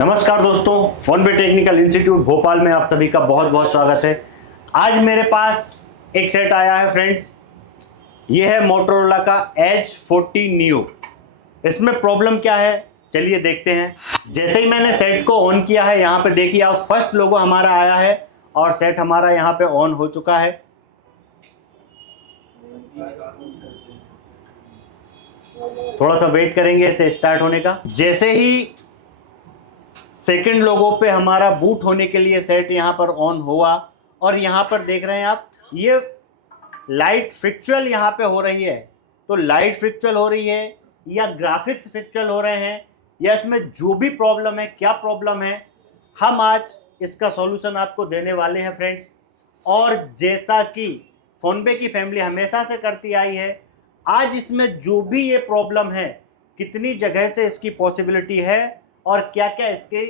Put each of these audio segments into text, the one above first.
नमस्कार दोस्तों, PhonePe technical institute Bhopal में आप सभी का बहुत बहुत स्वागत है। आज मेरे पास एक सेट आया है फ्रेंड्स। ये है मोटोरोला का एज 40 न्यू। इसमें प्रॉब्लम क्या है चलिए देखते हैं। जैसे ही मैंने सेट को ऑन किया है, यहाँ पे देखिए आप, फर्स्ट लोगो हमारा आया है और सेट हमारा यहाँ पे ऑन हो चुका है। थोड़ा सा वेट करेंगे इसे स्टार्ट होने का। जैसे ही सेकंड लोगो पे हमारा बूट होने के लिए सेट यहाँ पर ऑन हुआ और यहाँ पर देख रहे हैं आप, ये लाइट फ्रिक्चुअल यहाँ पे हो रही है। तो लाइट फ्रिक्चुअल हो रही है या ग्राफिक्स फ्रिक्चुअल हो रहे हैं या इसमें जो भी प्रॉब्लम है, क्या प्रॉब्लम है, हम आज इसका सॉल्यूशन आपको देने वाले हैं फ्रेंड्स। और जैसा कि फोनपे की फैमिली हमेशा से करती आई है, आज इसमें जो भी ये प्रॉब्लम है, कितनी जगह से इसकी पॉसिबिलिटी है और क्या क्या इसके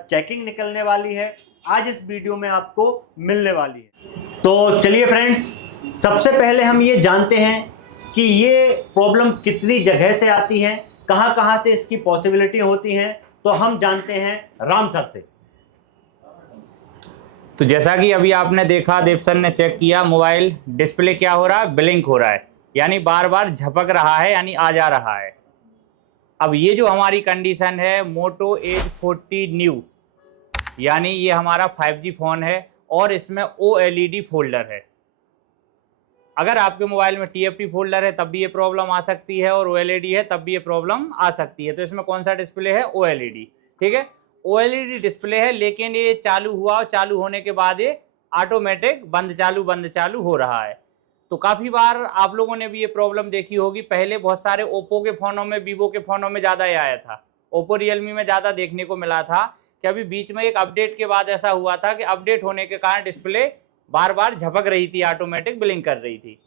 चेकिंग निकलने वाली है, आज इस वीडियो में आपको मिलने वाली है। तो चलिए फ्रेंड्स, सबसे पहले हम ये जानते हैं कि ये प्रॉब्लम कितनी जगह से आती है, कहाँ कहाँ से इसकी पॉसिबिलिटी होती हैं। तो हम जानते हैं राम सर से। तो जैसा कि अभी आपने देखा, देव सर ने चेक किया, मोबाइल डिस्प्ले क्या हो रहा है, ब्लिंक हो रहा है, यानी बार बार झपक रहा है, यानी आ जा रहा है। अब ये जो हमारी कंडीशन है मोटो एज 40 न्यू, यानी ये हमारा 5G फ़ोन है और इसमें OLED फोल्डर है। अगर आपके मोबाइल में TFT फोल्डर है तब भी ये प्रॉब्लम आ सकती है और OLED है तब भी ये प्रॉब्लम आ सकती है। तो इसमें कौन सा डिस्प्ले है? OLED। ठीक है, OLED डिस्प्ले है, लेकिन ये चालू हुआ और चालू होने के बाद ये ऑटोमेटिक बंद चालू हो रहा है। तो काफ़ी बार आप लोगों ने भी ये प्रॉब्लम देखी होगी। पहले बहुत सारे ओप्पो के फ़ोनों में, वीवो के फ़ोनों में ज़्यादा ये आया था, ओप्पो रियलमी में ज़्यादा देखने को मिला था कि अभी बीच में एक अपडेट के बाद ऐसा हुआ था कि अपडेट होने के कारण डिस्प्ले बार बार झपक रही थी, ऑटोमेटिक ब्लिंक कर रही थी।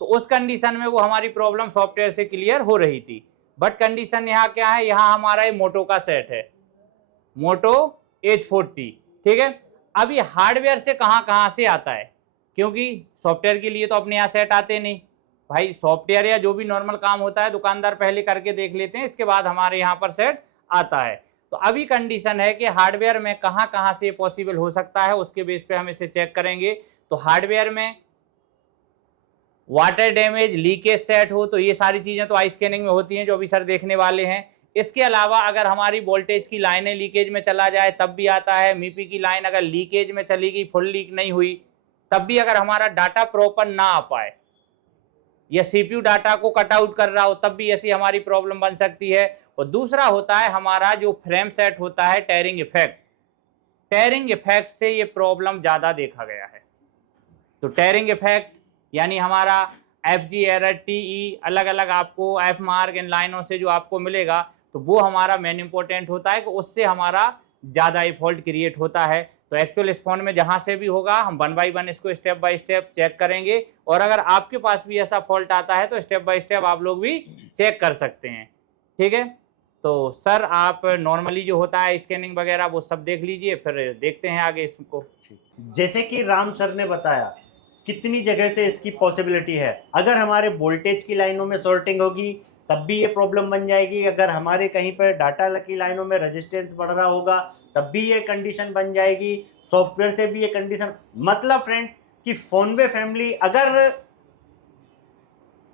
तो उस कंडीशन में वो हमारी प्रॉब्लम सॉफ्टवेयर से क्लियर हो रही थी। बट कंडीशन यहाँ क्या है, यहाँ हमारा ये मोटो का सेट है, मोटो एज 40। ठीक है, अब ये हार्डवेयर से कहाँ से आता है, क्योंकि सॉफ्टवेयर के लिए तो अपने यहाँ सेट आते नहीं भाई। सॉफ्टवेयर या जो भी नॉर्मल काम होता है दुकानदार पहले करके देख लेते हैं, इसके बाद हमारे यहाँ पर सेट आता है। तो अभी कंडीशन है कि हार्डवेयर में कहाँ से पॉसिबल हो सकता है, उसके बेस पे हम इसे चेक करेंगे। तो हार्डवेयर में वाटर डैमेज, लीकेज सेट हो, तो ये सारी चीज़ें तो आई स्कैनिंग में होती हैं जो अभी सर देखने वाले हैं। इसके अलावा अगर हमारी वोल्टेज की लाइनें लीकेज में चला जाए तब भी आता है। मीपी की लाइन अगर लीकेज में चली गई, फुल लीक नहीं हुई, तब भी अगर हमारा डाटा प्रॉपर ना आ पाए या CPU डाटा को कट आउट कर रहा हो, तब भी ऐसी हमारी प्रॉब्लम बन सकती है। और दूसरा होता है हमारा जो फ्रेम सेट होता है, टेयरिंग इफेक्ट। टेयरिंग इफेक्ट से ये प्रॉब्लम ज़्यादा देखा गया है। तो टेयरिंग इफेक्ट यानी हमारा FG एरर, TE, अलग अलग आपको F मार्क इन लाइनों से जो आपको मिलेगा, तो वो हमारा मेन इंपॉर्टेंट होता है कि उससे हमारा ज़्यादा ही फॉल्ट क्रिएट होता है। तो एक्चुअल इस फोन में जहाँ से भी होगा, हम 1 बाय 1 इसको स्टेप बाय स्टेप चेक करेंगे। और अगर आपके पास भी ऐसा फॉल्ट आता है तो स्टेप बाय स्टेप आप लोग भी चेक कर सकते हैं। ठीक है, तो सर आप नॉर्मली जो होता है स्कैनिंग वगैरह वो सब देख लीजिए, फिर देखते हैं आगे इसको। जैसे कि राम सर ने बताया, कितनी जगह से इसकी पॉसिबिलिटी है। अगर हमारे वोल्टेज की लाइनों में शॉर्टिंग होगी तब भी ये प्रॉब्लम बन जाएगी। अगर हमारे कहीं पर डाटा की लाइनों में रेजिस्टेंस बढ़ रहा होगा तब भी ये कंडीशन बन जाएगी। सॉफ्टवेयर से भी ये कंडीशन, मतलब फ्रेंड्स कि फोनपे फैमिली, अगर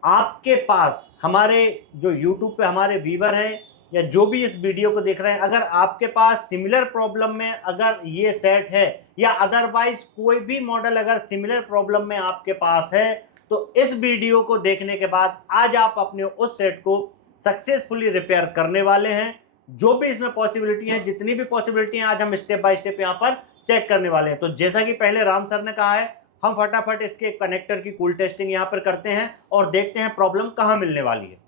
आपके पास, हमारे जो यूट्यूब पे हमारे व्यूवर हैं या जो भी इस वीडियो को देख रहे हैं, अगर आपके पास सिमिलर प्रॉब्लम में अगर ये सेट है या अदरवाइज कोई भी मॉडल अगर सिमिलर प्रॉब्लम में आपके पास है, तो इस वीडियो को देखने के बाद आज आप अपने उस सेट को सक्सेसफुली रिपेयर करने वाले हैं। जो भी इसमें पॉसिबिलिटी है, जितनी भी पॉसिबिलिटी है, आज हम स्टेप बाय स्टेप यहाँ पर चेक करने वाले हैं। तो जैसा कि पहले राम सर ने कहा है, हम फटाफट इसके कनेक्टर की कूल टेस्टिंग यहाँ पर करते हैं और देखते हैं प्रॉब्लम कहाँ मिलने वाली है।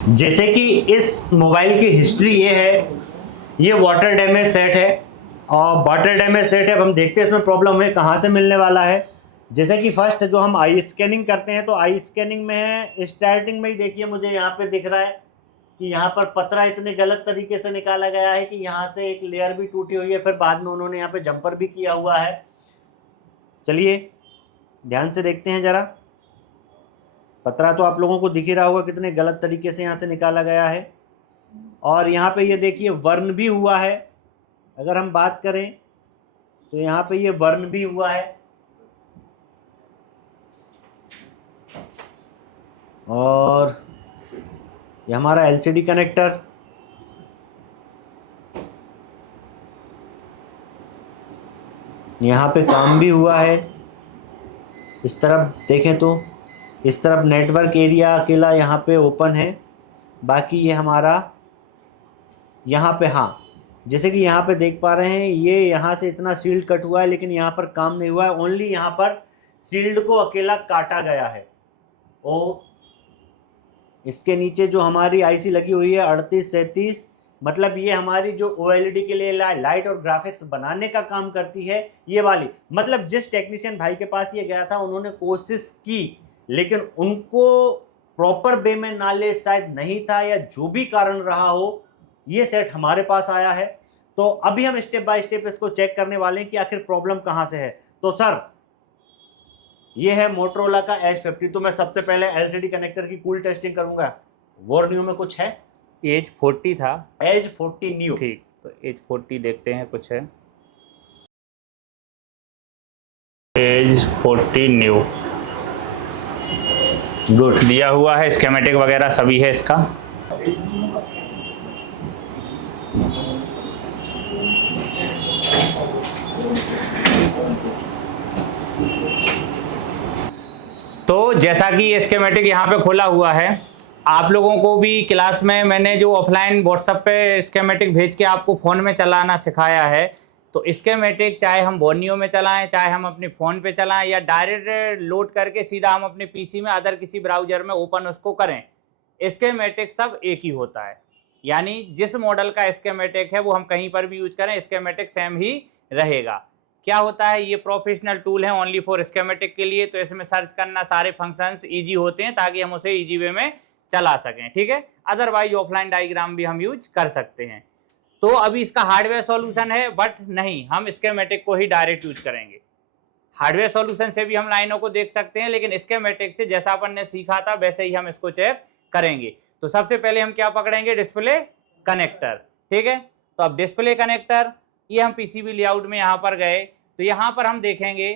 जैसे कि इस मोबाइल की हिस्ट्री ये है, ये वाटर डैमेज सेट है और वाटर डैमेज सेट है। अब हम देखते हैं इसमें प्रॉब्लम है कहाँ से मिलने वाला है। जैसे कि फर्स्ट जो हम आई स्कैनिंग करते हैं, तो आई स्कैनिंग में है, स्टार्टिंग में ही देखिए मुझे यहाँ पे दिख रहा है कि यहाँ पर पतरा इतने गलत तरीके से निकाला गया है कि यहाँ से एक लेयर भी टूटी हुई है, फिर बाद में उन्होंने यहाँ पे जंपर भी किया हुआ है। चलिए ध्यान से देखते हैं जरा। पतरा तो आप लोगों को दिख ही रहा होगा कितने गलत तरीके से यहाँ से निकाला गया है। और यहाँ पे ये देखिए वर्न भी हुआ है, अगर हम बात करें तो यहाँ पे ये वर्न भी हुआ है। और ये हमारा एलसीडी कनेक्टर, यहाँ पे काम भी हुआ है। इस तरफ देखें तो इस तरफ नेटवर्क एरिया अकेला यहाँ पे ओपन है, बाकी ये हमारा यहाँ पे, हाँ जैसे कि यहाँ पे देख पा रहे हैं ये यहाँ से इतना सील्ड कट हुआ है, लेकिन यहाँ पर काम नहीं हुआ है, ओनली यहाँ पर सील्ड को अकेला काटा गया है। और इसके नीचे जो हमारी आईसी लगी हुई है 3837, मतलब ये हमारी जो ओएलईडी के लिए लाइट और ग्राफिक्स बनाने का काम करती है ये वाली। मतलब जिस टेक्नीशियन भाई के पास ये गया था उन्होंने कोशिश की, लेकिन उनको प्रॉपर वे में नॉलेज शायद नहीं था या जो भी कारण रहा हो, ये सेट हमारे पास आया है। तो अभी हम स्टेप बाय स्टेप इसको चेक करने वाले हैं कि आखिर प्रॉब्लम कहाँ से है। तो सर ये है मोटरोला का एज 50। तो मैं सबसे पहले एलसीडी कनेक्टर की कूल टेस्टिंग करूंगा। वॉर न्यू में कुछ है, एज 40 था, एज 40 न्यू। ठीक, तो एज 40 देखते हैं कुछ है। एज 40 न्यू गुड दिया हुआ है, स्कीमेटिक वगैरह सभी है इसका। तो जैसा कि ये स्कीमेटिक यहाँ पे खुला हुआ है, आप लोगों को भी क्लास में मैंने जो ऑफलाइन व्हाट्सएप पे स्कीमेटिक भेज के आपको फ़ोन में चलाना सिखाया है, तो स्कीमेटिक चाहे हम बोर्नियो में चलाएं, चाहे हम अपने फ़ोन पे चलाएं, या डायरेक्ट लोड करके सीधा हम अपने पीसी में अदर किसी ब्राउज़र में ओपन उसको करें, स्कीमेटिक सब एक ही होता है। यानी जिस मॉडल का स्कीमेटिक है वो हम कहीं पर भी यूज करें, स्कीमेटिक सेम ही रहेगा। क्या होता है, ये प्रोफेशनल टूल है ओनली फॉर स्कीमेटिक के लिए, तो इसमें सर्च करना सारे फंक्शंस इजी होते हैं ताकि हम उसे इजी वे में चला सकें, ठीक है। अदरवाइज ऑफलाइन डायग्राम भी हम यूज कर सकते हैं। तो अभी इसका हार्डवेयर सॉल्यूशन है, बट नहीं, हम स्कीमेटिक को ही डायरेक्ट यूज करेंगे। हार्डवेयर सॉल्यूशन से भी हम लाइनों को देख सकते हैं, लेकिन स्कीमेटिक से जैसा अपन ने सीखा था वैसे ही हम इसको चेक करेंगे। तो सबसे पहले हम क्या पकड़ेंगे, डिस्प्ले कनेक्टर, ठीक है। तो अब डिस्प्ले कनेक्टर, ये हम पीसीबी लेआउट में यहाँ पर गए तो यहाँ पर हम देखेंगे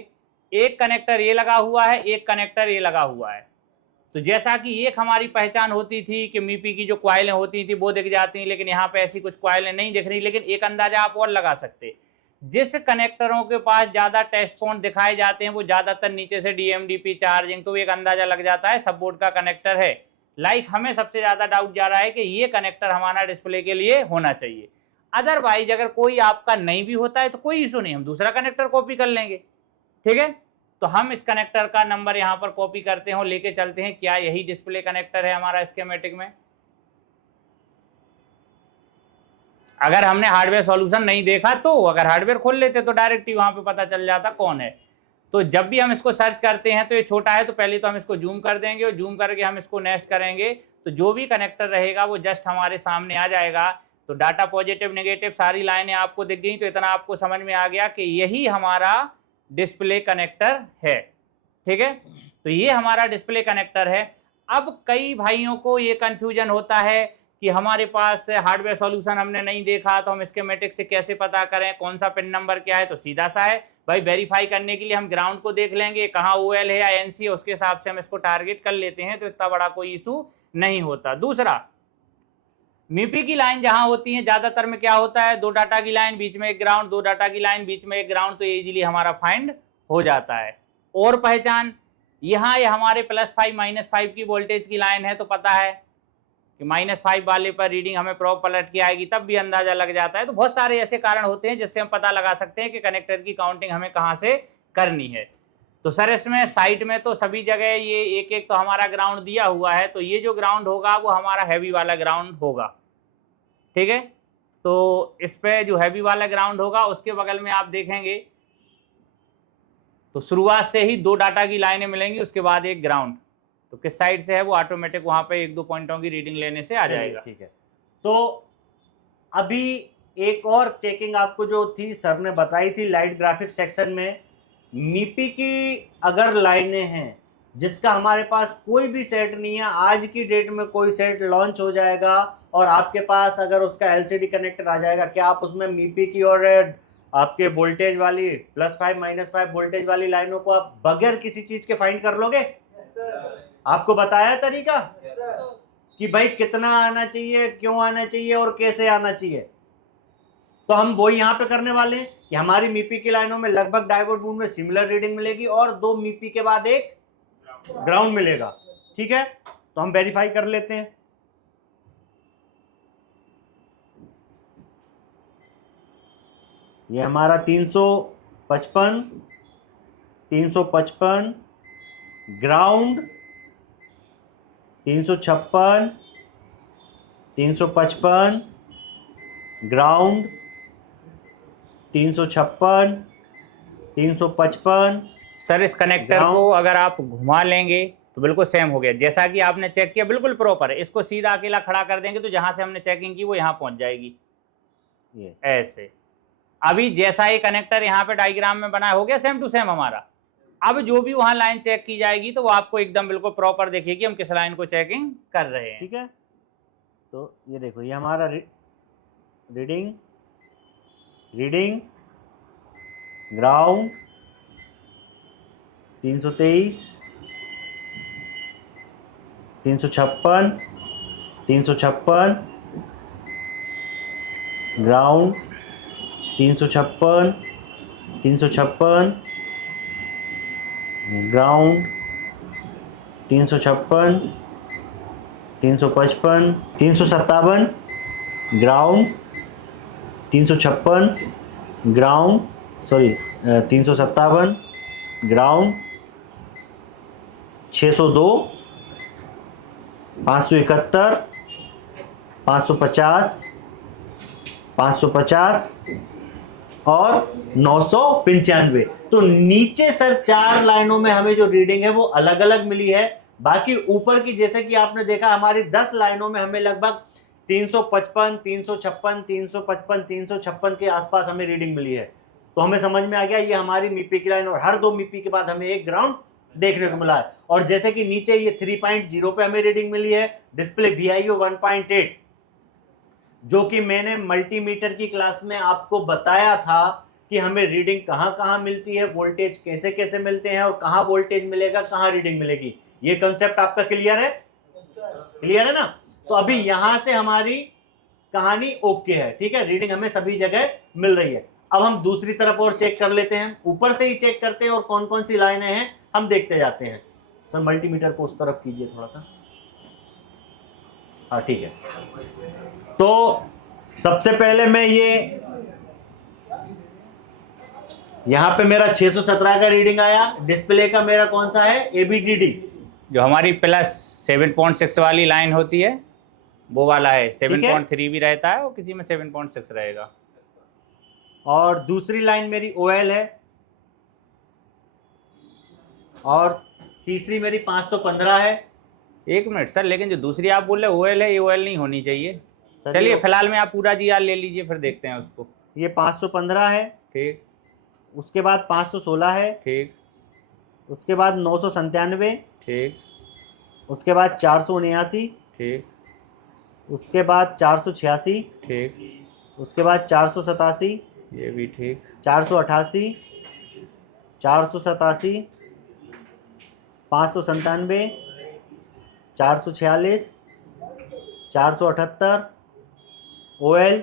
एक कनेक्टर ये लगा हुआ है, एक कनेक्टर ये लगा हुआ है। तो जैसा कि एक हमारी पहचान होती थी कि मीपी की जो क्वाइलें होती थी वो दिख जाती, लेकिन यहाँ पे ऐसी कुछ क्वाइलें नहीं दिख रही। लेकिन एक अंदाजा आप और लगा सकते, जिस कनेक्टरों के पास ज्यादा टेस्ट पॉइंट दिखाए जाते हैं वो ज्यादातर नीचे से डीएमडीपी चार्जिंग, तो एक अंदाजा लग जाता है सब बोर्ड का कनेक्टर है। लाइक हमें सबसे ज्यादा डाउट जा रहा है कि ये कनेक्टर हमारा डिस्प्ले के लिए होना चाहिए। अदरवाइज अगर कोई आपका नहीं भी होता है तो कोई इशू नहीं, हम दूसरा कनेक्टर कॉपी कर लेंगे, ठीक है। तो हम इस कनेक्टर का नंबर यहाँ पर कॉपी करते हैं, लेके चलते हैं, क्या यही डिस्प्ले कनेक्टर है हमारा स्कीमेटिक में। अगर हमने हार्डवेयर सॉल्यूशन नहीं देखा तो अगर हार्डवेयर खोल लेते तो डायरेक्ट ही वहां पे पता चल जाता कौन है। तो जब भी हम इसको सर्च करते हैं तो ये छोटा है, तो पहले तो हम इसको जूम कर देंगे और जूम करके हम इसको नेक्स्ट करेंगे, तो जो भी कनेक्टर रहेगा वो जस्ट हमारे सामने आ जाएगा। तो डाटा पॉजिटिव नेगेटिव सारी लाइनें आपको दिख गई, तो इतना आपको समझ में आ गया कि यही हमारा डिस्प्ले कनेक्टर है, ठीक है। तो ये हमारा डिस्प्ले कनेक्टर है। अब कई भाइयों को ये कंफ्यूजन होता है कि हमारे पास हार्डवेयर सॉल्यूशन हमने नहीं देखा तो हम स्कीमेटिक से कैसे पता करें कौन सा पिन नंबर क्या है। तो सीधा सा है भाई, वेरीफाई करने के लिए हम ग्राउंड को देख लेंगे कहाँ ओएल है या एनसी है, उसके हिसाब से हम इसको टारगेट कर लेते हैं, तो इतना बड़ा कोई इशू नहीं होता। दूसरा, मीपी की लाइन जहां होती है ज्यादातर में क्या होता है, दो डाटा की लाइन बीच में एक ग्राउंड, दो डाटा की लाइन बीच में एक ग्राउंड, तो इजीली हमारा फाइंड हो जाता है। और पहचान, यहाँ ये हमारे +5 -5 की वोल्टेज की लाइन है, तो पता है कि -5 वाले पर रीडिंग हमें प्रॉप पलट के आएगी, तब भी अंदाजा लग जाता है। तो बहुत सारे ऐसे कारण होते हैं जिससे हम पता लगा सकते हैं कि कनेक्टर की काउंटिंग हमें कहाँ से करनी है। तो सर इसमें साइट में तो सभी जगह ये एक एक तो हमारा ग्राउंड दिया हुआ है, तो ये जो ग्राउंड होगा वो हमारा हैवी वाला ग्राउंड होगा, ठीक है। तो इस पे जो हैवी वाला ग्राउंड होगा उसके बगल में आप देखेंगे तो शुरुआत से ही दो डाटा की लाइनें मिलेंगी, उसके बाद एक ग्राउंड, तो किस साइड से है वो ऑटोमेटिक वहां पे एक दो पॉइंटों की रीडिंग लेने से आ जाएगा, ठीक है। तो अभी एक और चेकिंग आपको जो थी सर ने बताई थी लाइट ग्राफिक्स सेक्शन में, मीपी की अगर लाइनें हैं जिसका हमारे पास कोई भी सेट नहीं है। आज की डेट में कोई सेट लॉन्च हो जाएगा और आपके पास अगर उसका एलसीडी कनेक्टर आ जाएगा, क्या आप उसमें मीपी की और आपके वोल्टेज वाली +5 -5 वोल्टेज वाली लाइनों को आप बगैर किसी चीज के फाइंड कर लोगे? आपको बताया तरीका कि भाई कितना आना चाहिए, क्यों आना चाहिए और कैसे आना चाहिए। तो हम वो यहाँ पे करने वाले हैं कि हमारी मीपी की लाइनों में लगभग डायोड मूड में सिमिलर रीडिंग मिलेगी और 2 मीपी के बाद एक ग्राउंड मिलेगा। ठीक है, तो हम वेरीफाई कर लेते हैं। ये हमारा 355 355 ग्राउंड 356 355 ग्राउंड 356 355। सर इस कनेक्टर Ground। को अगर आप घुमा लेंगे तो बिल्कुल सेम हो गया, जैसा कि आपने चेक किया बिल्कुल प्रॉपर है। इसको सीधा अकेला खड़ा कर देंगे तो जहां से हमने चेकिंग की वो यहाँ पहुंच जाएगी, ये ऐसे। अभी जैसा ये कनेक्टर यहाँ पे डायग्राम में बना हो गया सेम टू सेम हमारा। अब जो भी वहां लाइन चेक की जाएगी तो वो आपको एकदम बिल्कुल प्रॉपर देखिए हम किस लाइन को चेकिंग कर रहे हैं। ठीक है, तो ये देखो, ये हमारा reading ground 323 356 356 ground 356 356 ground 356 355 357 ground 356 ground 357 ground 602 571 550 550 और 995। तो नीचे सर 4 लाइनों में हमें जो रीडिंग है वो अलग अलग मिली है। बाकी ऊपर की जैसे कि आपने देखा हमारी 10 लाइनों में हमें लगभग 355 356 355 356 के आसपास हमें रीडिंग मिली है। तो हमें समझ में आ गया ये हमारी मीपी की लाइन और हर 2 मीपी के बाद हमें एक ग्राउंड देखने को मिला है। और जैसे कि नीचे ये 3.0 पे हमें रीडिंग मिली है, डिस्प्ले VIO 1.8, जो कि मैंने मल्टीमीटर की क्लास में आपको बताया था कि हमें रीडिंग कहां कहां मिलती है, वोल्टेज कैसे कैसे मिलते हैं और कहां वोल्टेज मिलेगा, कहां रीडिंग मिलेगी। ये कंसेप्ट आपका क्लियर है? क्लियर है ना? तो अभी यहां से हमारी कहानी ओके है। ठीक है, रीडिंग हमें सभी जगह मिल रही है। अब हम दूसरी तरफ और चेक कर लेते हैं, ऊपर से ही चेक करते हैं और कौन कौन सी लाइनें हैं हम देखते जाते हैं। सर मल्टीमीटर को उस तरफ कीजिए थोड़ा सा। हाँ ठीक है, तो सबसे पहले मैं ये यहां पे मेरा 617 का रीडिंग आया। डिस्प्ले का मेरा कौन सा है? ABDD, जो हमारी +7.6 वाली लाइन होती है वो वाला है। 7.3 भी रहता है और किसी में 7.6 रहेगा। और दूसरी लाइन मेरी OL है और तीसरी मेरी 515 है। एक मिनट सर, लेकिन जो दूसरी आप बोल रहे OL है, ये OL नहीं होनी चाहिए। सर चलिए फिलहाल में आप पूरा GR ले लीजिए, फिर देखते हैं उसको। ये 515 है, ठीक, उसके बाद 516 है, ठीक, उसके बाद 997, ठीक, उसके बाद 479, ठीक, उसके बाद 486, ठीक, उसके बाद 487, ये भी ठीक, 488, 487, 597, 446, 478, OL,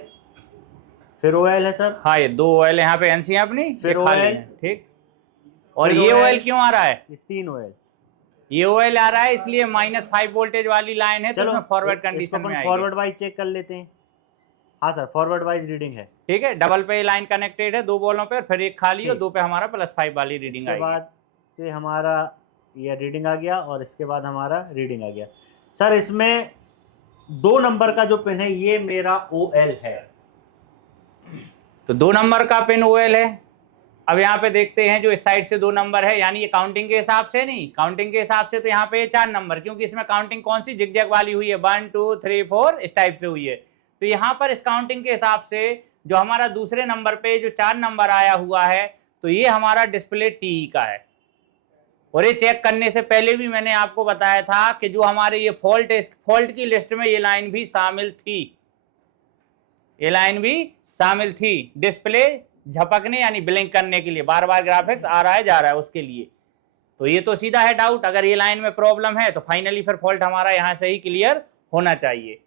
फिर OL है सर, हाँ ये 2 OL यहाँ पे NC है अपनी, ये फिर खाली OL, है, ठीक। और फिर ये OL, OL क्यों आ रहा है? ये 3 OL। ये OL आ रहा है इसलिए -5 वोल्टेज वाली लाइन है, तो चलो इसमें फॉरवर्ड इसको कंडीशन में अपन आएगी। फॉरवर्ड वाइज चेक कर लेते हैं। हाँ सर, फॉरवर्ड वाइज रीडिंग है। ठीक है, डबल पे लाइन कनेक्टेड है 2 बॉलों पे, और फिर एक खाली और ठीक। 2 पे हमारा +5 वाली रीडिंग इसके आएगी। बाद से हमारा ये रीडिंग आ गया और इसके बाद हमारा रीडिंग आ गया। सर इसमें 2 नंबर का जो पिन है ये मेरा OL है। तो 2 नंबर का पिन OL है। अब यहाँ पे देखते हैं जो इस साइड से 2 नंबर है, यानी ये काउंटिंग के हिसाब से नहीं, काउंटिंग के हिसाब से तो यहाँ पे 4 नंबर, क्योंकि इसमें काउंटिंग कौन सी जिगजैग वाली हुई है, 1 2 3 4 इस टाइप से हुई है। तो यहाँ पर इस काउंटिंग के हिसाब से जो हमारा दूसरे नंबर पे जो 4 नंबर आया हुआ है, तो ये हमारा डिस्प्ले TE का है। और ये चेक करने से पहले भी मैंने आपको बताया था कि जो हमारे ये फॉल्ट की लिस्ट में ये लाइन भी शामिल थी, ये लाइन भी शामिल थी डिस्प्ले झपकने यानी ब्लिंक करने के लिए, बार बार ग्राफिक्स आ रहा है जा रहा है उसके लिए। तो ये तो सीधा है डाउट, अगर ये लाइन में प्रॉब्लम है तो फाइनली फिर फॉल्ट हमारा यहाँ से ही क्लियर होना चाहिए।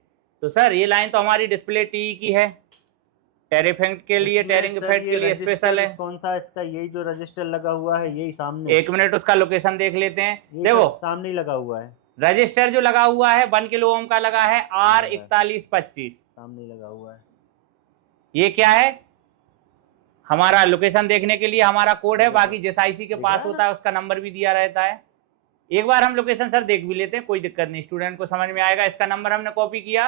तो सर ये लाइन तो हमारी डिस्प्ले टी की है, टेरिफेक्ट के लिए, टेरिंग इफेक्ट के लिए स्पेशल है। कौन सा इसका, यही जो रजिस्टर लगा हुआ है यही सामने? एक मिनट उसका लोकेशन देख लेते हैं। यही देखो सामने ही लगा हुआ है, रजिस्टर जो लगा हुआ है 1 किलो ओम का लगा है R4125, सामने ही लगा हुआ है। ये क्या है हमारा लोकेशन देखने के लिए हमारा कोड है, बाकी जिस आईसी के पास होता है उसका नंबर भी दिया रहता है। एक बार हम लोकेशन सर देख भी लेते हैं, कोई दिक्कत नहीं, स्टूडेंट को समझ में आएगा। इसका नंबर हमने कॉपी किया,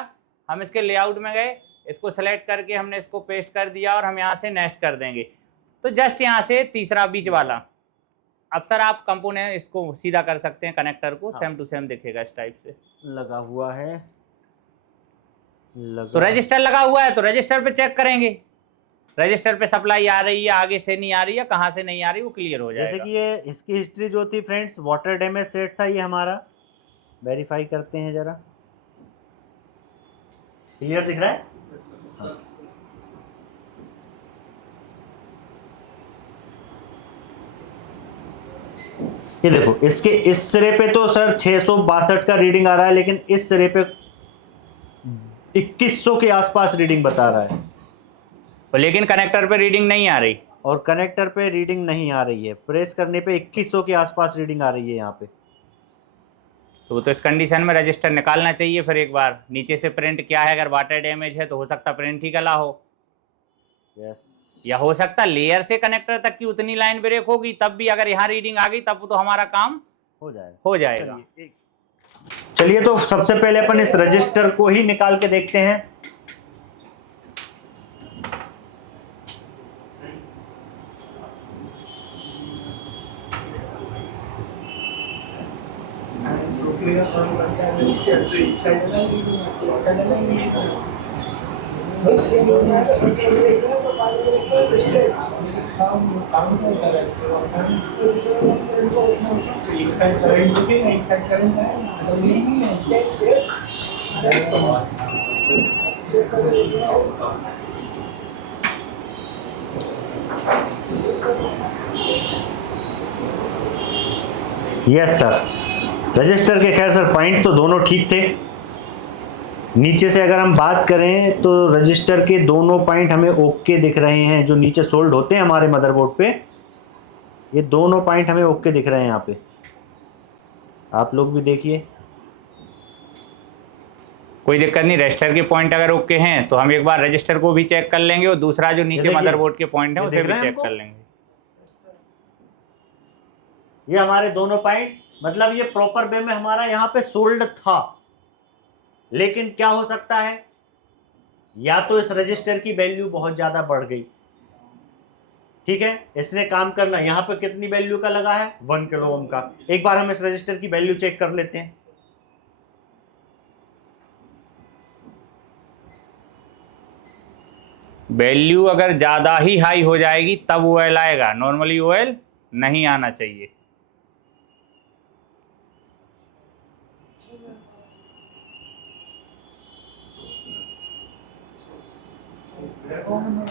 हम इसके लेआउट में गए, इसको सेलेक्ट करके हमने इसको पेस्ट कर दिया और हम यहाँ से नेक्स्ट कर देंगे। तो जस्ट यहाँ से तीसरा बीच वाला, अब सर आप कंपोनेंट इसको सीधा कर सकते हैं, कनेक्टर को सेम टू सेम दिखेगा इस टाइप से लगा हुआ है। तो रजिस्टर लगा हुआ है तो रजिस्टर पे चेक करेंगे, रजिस्टर पे सप्लाई आ रही है, आगे से नहीं आ रही है, कहाँ से नहीं आ रही, वो क्लियर हो जाएगा। जैसे कि ये इसकी हिस्ट्री जो थी फ्रेंड्स, वाटर डैमेज सेट था ये हमारा, वेरीफाई करते हैं जरा, क्लियर दिख रहा है? हाँ। ये देखो इसके इस सिरे पे तो सर 662 का रीडिंग आ रहा है, लेकिन इस सिरे पे 2100 के आसपास रीडिंग बता रहा है, लेकिन कनेक्टर पे रीडिंग नहीं आ रही, और कनेक्टर पे रीडिंग नहीं आ रही है। प्रेस करने पे 2100 के आसपास रीडिंग आ रही है यहाँ पे। तो इस कंडीशन में रजिस्टर निकालना चाहिए फिर एक बार। नीचे से प्रिंट क्या है, अगर वाटर डैमेज है तो हो सकता प्रिंट ही गला हो, यस, या हो सकता लेयर से कनेक्टर तक की उतनी लाइन ब्रेक होगी, तब भी अगर यहाँ रीडिंग आ गई तब तो हमारा काम हो जाएगा। चलिए तो सबसे पहले अपन इस रजिस्टर को ही निकाल के देखते हैं। यस सर, रजिस्टर के खैर सर पॉइंट तो दोनों ठीक थे। नीचे से अगर हम बात करें तो रजिस्टर के दोनों पॉइंट हमें ओके दिख रहे हैं, जो नीचे सोल्ड होते हैं हमारे मदरबोर्ड पे, ये दोनों पॉइंट हमें ओके दिख रहे हैं यहाँ पे। आप लोग भी देखिए, कोई दिक्कत नहीं। रजिस्टर के पॉइंट अगर ओके हैं तो हम एक बार रजिस्टर को भी चेक कर लेंगे और दूसरा जो नीचे मदरबोर्ड के पॉइंट है उसे भी चेक कर लेंगे। ये हमारे दोनों पॉइंट, मतलब ये प्रॉपर वे में हमारा यहाँ पे सोल्ड था, लेकिन क्या हो सकता है, या तो इस रजिस्टर की वैल्यू बहुत ज्यादा बढ़ गई, ठीक है, इसने काम करना, यहाँ पर कितनी वैल्यू का लगा है 1 किलो ओम का। एक बार हम इस रजिस्टर की वैल्यू चेक कर लेते हैं। वैल्यू अगर ज्यादा ही हाई हो जाएगी तब ओएल आएगा, नॉर्मली ओएल नहीं आना चाहिए।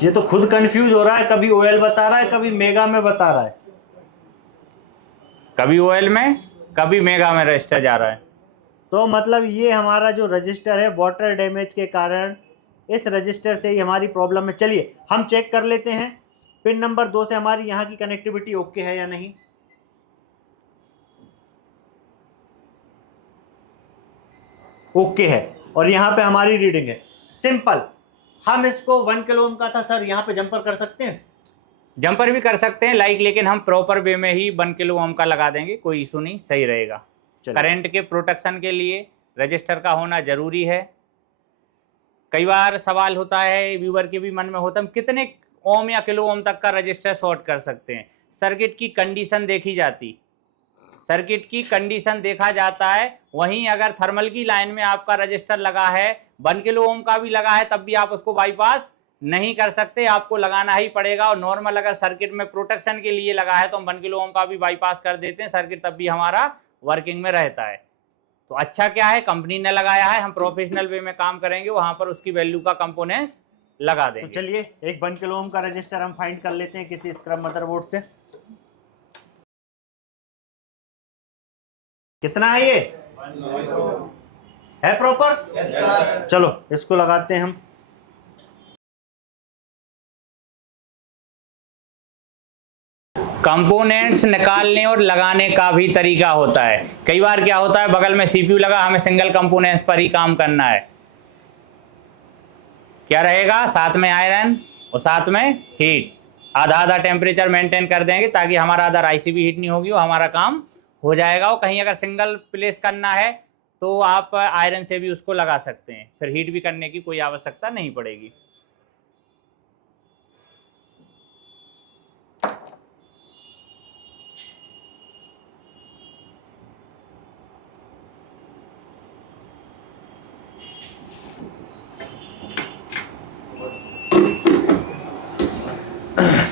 ये तो खुद कंफ्यूज हो रहा है, कभी ओएल बता रहा है, कभी मेगा में बता रहा है, कभी ओएल में कभी मेगा में रजिस्टर जा रहा है। तो मतलब ये हमारा जो रजिस्टर है वाटर डैमेज के कारण इस रजिस्टर से ही हमारी प्रॉब्लम है। चलिए हम चेक कर लेते हैं पिन नंबर 2 से हमारी यहाँ की कनेक्टिविटी ओके है या नहीं। ओके है, और यहाँ पे हमारी रीडिंग है। सिंपल, हम इसको 1 किलो ओम का था सर, यहाँ पे जंपर कर सकते हैं, जंपर भी कर सकते हैं लाइक, लेकिन हम प्रॉपर वे में ही 1 किलो ओम का लगा देंगे, कोई इशू नहीं, सही रहेगा। करंट के प्रोटेक्शन के लिए रजिस्टर का होना जरूरी है। कई बार सवाल होता है, व्यूअर के भी मन में होता है, हम कितने ओम या किलो ओम तक का रजिस्टर शॉर्ट कर सकते हैं। सर्किट की कंडीशन देखी जाती, सर्किट की कंडीशन देखा जाता है। वहीं अगर थर्मल की लाइन में आपका रजिस्टर लगा है, 1 किलो ओम का भी लगा है, तब भी आप उसको बाईपास नहीं कर सकते, आपको लगाना ही पड़ेगा। और नॉर्मल अगर सर्किट में प्रोटेक्शन के लिए लगा है तो हम 1 किलो ओम का भी बाईपास कर देते हैं, सर्किट तब भी हमारा वर्किंग में रहता है। तो अच्छा क्या है, कंपनी ने लगाया है, हम प्रोफेशनल वे में काम करेंगे, वहां पर उसकी वैल्यू का कंपोनेंट्स लगा देंगे। तो चलिए एक 1 किलो ओम का रजिस्टर हम फाइंड कर लेते हैं किसी स्क्रब मदरबोर्ड से। कितना है ये? है प्रॉपर? चलो इसको लगाते हैं हम। कंपोनेंट्स निकालने और लगाने का भी तरीका होता है। कई बार क्या होता है, बगल में सीपीयू लगा, हमें सिंगल कंपोनेंट्स पर ही काम करना है। क्या रहेगा, साथ में आयरन और साथ में हीट, आधा आधा टेम्परेचर मेंटेन कर देंगे ताकि हमारा अदर आईसी भी हीट नहीं होगी और हमारा काम हो जाएगा। और कहीं अगर सिंगल प्लेस करना है तो आप आयरन से भी उसको लगा सकते हैं, फिर हीट भी करने की कोई आवश्यकता नहीं पड़ेगी।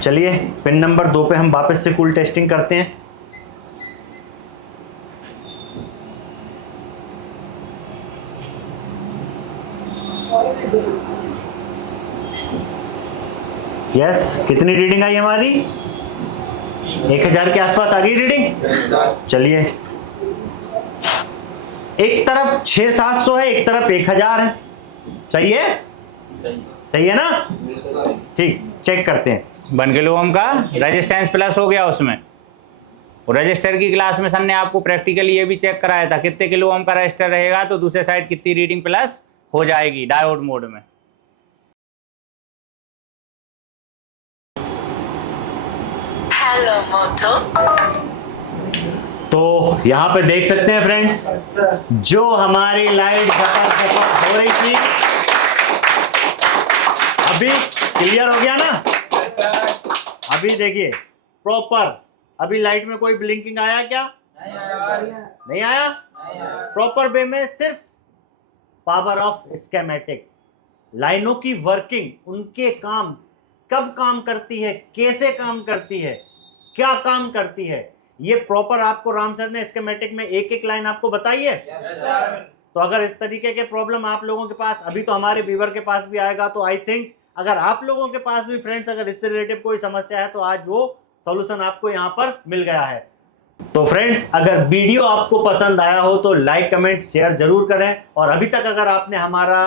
चलिए पिन नंबर 2 पे हम वापस से कूल टेस्टिंग करते हैं। यस, कितनी रीडिंग आई हमारी? 1000 के आसपास आ गई रीडिंग। चलिए, एक तरफ 600-700 है, एक तरफ 1000 है। सही है? सही है ना? ठीक, चेक करते हैं। 1 किलो ओम का रेजिस्टेंस प्लस हो गया उसमें। और रजिस्टर की क्लास में सर ने आपको प्रैक्टिकली ये भी चेक कराया था, कितने किलो ओम का रजिस्टर रहेगा तो दूसरे साइड कितनी रीडिंग प्लस हो जाएगी डायोड मोड में। हेलो मोटो। तो यहाँ पे देख सकते हैं फ्रेंड्स, जो हमारी लाइट झपक हो रही थी अभी क्लियर हो गया ना? अभी देखिए प्रॉपर, अभी लाइट में कोई ब्लिंकिंग आया क्या? नहीं आया। प्रॉपर वे में सिर्फ पावर ऑफ स्कीमेटिक, लाइनों की वर्किंग, उनके काम कब काम करती है, कैसे काम करती है, क्या काम करती है, ये प्रॉपर आपको राम सर ने स्कीमेटिक में एक एक लाइन आपको बताई है। तो अगर इस तरीके के प्रॉब्लम आप लोगों के पास, अभी तो हमारे व्यूअर के पास भी आएगा, तो आई थिंक अगर आप लोगों के पास भी फ्रेंड्स अगर इससे रिलेटेड कोई समस्या है तो आज वो सॉल्यूशन आपको यहाँ पर मिल गया है। तो फ्रेंड्स, अगर वीडियो आपको पसंद आया हो तो लाइक कमेंट शेयर जरूर करें, और अभी तक अगर आपने हमारा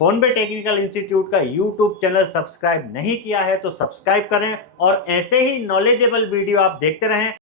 फोनबे टेक्निकल इंस्टीट्यूट का यूट्यूब चैनल सब्सक्राइब नहीं किया है तो सब्सक्राइब करें, और ऐसे ही नॉलेजेबल वीडियो आप देखते रहें।